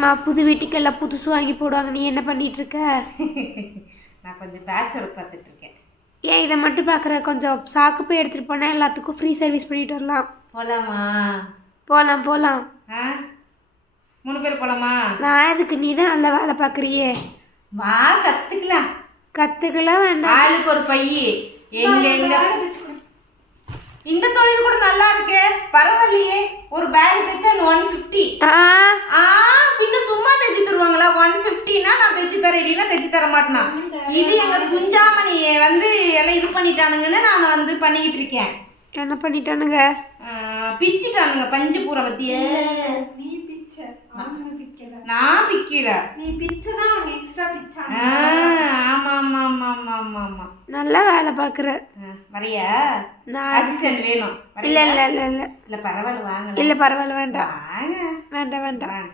ஏம்மா புது வீட்டுக்கெல்லாம் புதுசு வாங்கி போடுவாங்க, நீ என்ன பண்ணிட்டு இருக்க? நான் கொஞ்சம் பேட்ச் ஒர்க் பார்த்துட்டு இருக்கேன். ஏன் இதை மட்டும் பார்க்குற? கொஞ்சம் சாக்கு போய் எடுத்துகிட்டு போனால் எல்லாத்துக்கும் ஃப்ரீ சர்வீஸ் பண்ணிட்டு வரலாம். போகலாமா? போகலாம் போகலாம். 3 பேர் போகலாமா? நான் எதுக்கு? நீ தான் நல்லா வேலை பார்க்குறியே. வா கற்றுக்கலாம். கற்றுக்கலாம் வேண்டாம். ஆளுக்கு ஒரு பை. எங்க இந்த தொழில் கூட நல்லா இருக்கு, பரவாயில்லையே. ஒரு பேக் தைச்சா 150. பின்ன சும்மா தைச்சு தருவாங்களா? 150னா நான் தைச்சு தரேன், இல்லைன்னா தைச்சு தர மாட்டேனா? இது எங்க குஞ்சாமணியை வந்து எல்லாம் இது பண்ணிட்டானுங்கன்னு நான் வந்து பண்ணிக்கிட்டு இருக்கேன். என்ன பண்ணிட்டானுங்க? பிச்சுட்டானுங்க பஞ்சு பூரா பத்திய. நீ பிச்ச, அவனுங்க பிக்கல. நான் பிக்கல, நீ பிச்சதான் அவனுக்கு எக்ஸ்ட்ரா பிச்சான். ஆமா ஆமா ஆமா ஆமா ஆமா ஆமா. நல்லா வேலை பார்க்குற. வரையா? நான் அசிஸ்டன்ட் வேணும்? இல்லை இல்லை இல்லை இல்லை இல்ல பரவாயில்ல வாங்க. இல்லை பரவாயில்ல வேண்டாம். வாங்க. வேண்டாம் வேண்டாம். வாங்க.